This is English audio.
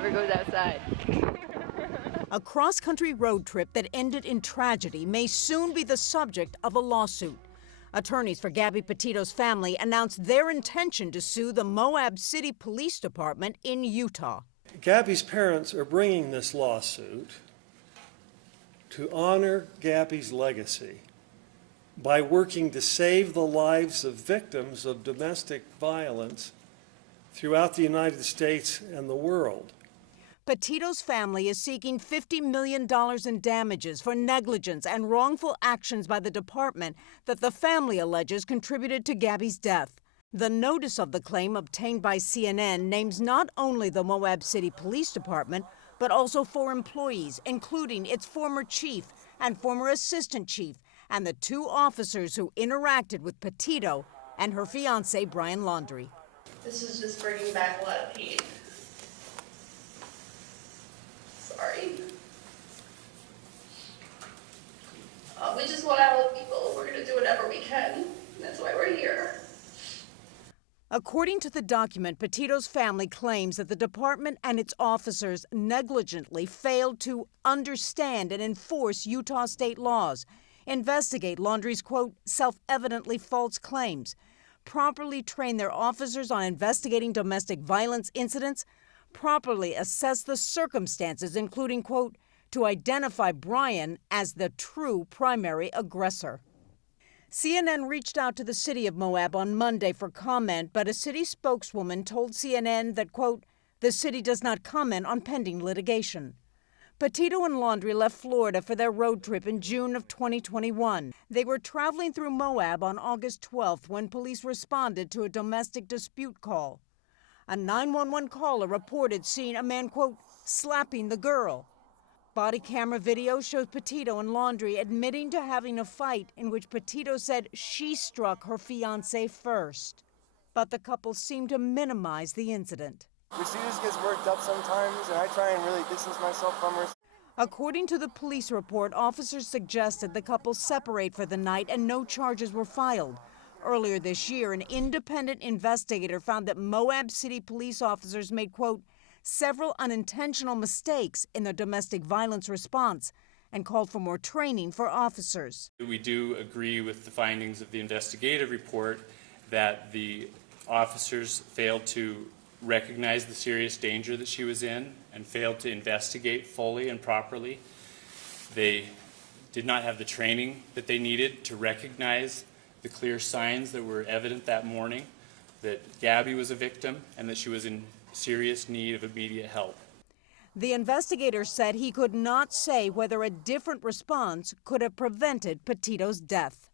never goes outside. A cross-country road trip that ended in tragedy may soon be the subject of a lawsuit. Attorneys for Gabby Petito's family announced their intention to sue the Moab City Police Department in Utah. Gabby's parents are bringing this lawsuit to honor Gabby's legacy by working to save the lives of victims of domestic violence throughout the United States and the world. Petito's family is seeking $50 million in damages for negligence and wrongful actions by the department that the family alleges contributed to Gabby's death. The notice of the claim obtained by CNN names not only the Moab City Police Department, but also 4 employees, including its former chief and former assistant chief, and the 2 officers who interacted with Petito and her fiancé, Brian Laundrie. This is just bringing back a lot of pain. Sorry. We just want to help people. We're going to do whatever we can. That's why we're here. According to the document, Petito's family claims that the department and its officers negligently failed to understand and enforce Utah state laws, investigate Laundrie's, quote, self-evidently false claims, properly train their officers on investigating domestic violence incidents, properly assess the circumstances, including, quote, to identify Brian as the true primary aggressor. CNN reached out to the city of Moab on Monday for comment, but a city spokeswoman told CNN that, quote, the city does not comment on pending litigation. Petito and Laundrie left Florida for their road trip in June of 2021. They were traveling through Moab on August 12th when police responded to a domestic dispute call. A 911 caller reported seeing a man, quote, slapping the girl. Body camera video shows Petito and Laundrie admitting to having a fight in which Petito said she struck her fiancé first. But the couple seemed to minimize the incident. She just gets worked up sometimes, and I try and really distance myself from her. According to the police report, officers suggested the couple separate for the night and no charges were filed. Earlier this year, an independent investigator found that Moab City police officers made, quote, several unintentional mistakes in their domestic violence response and called for more training for officers. We do agree with the findings of the investigative report that the officers failed to recognize the serious danger that she was in and failed to investigate fully and properly. They did not have the training that they needed to recognize the clear signs that were evident that morning, that Gabby was a victim and that she was in serious need of immediate help. The investigator said he could not say whether a different response could have prevented Petito's death.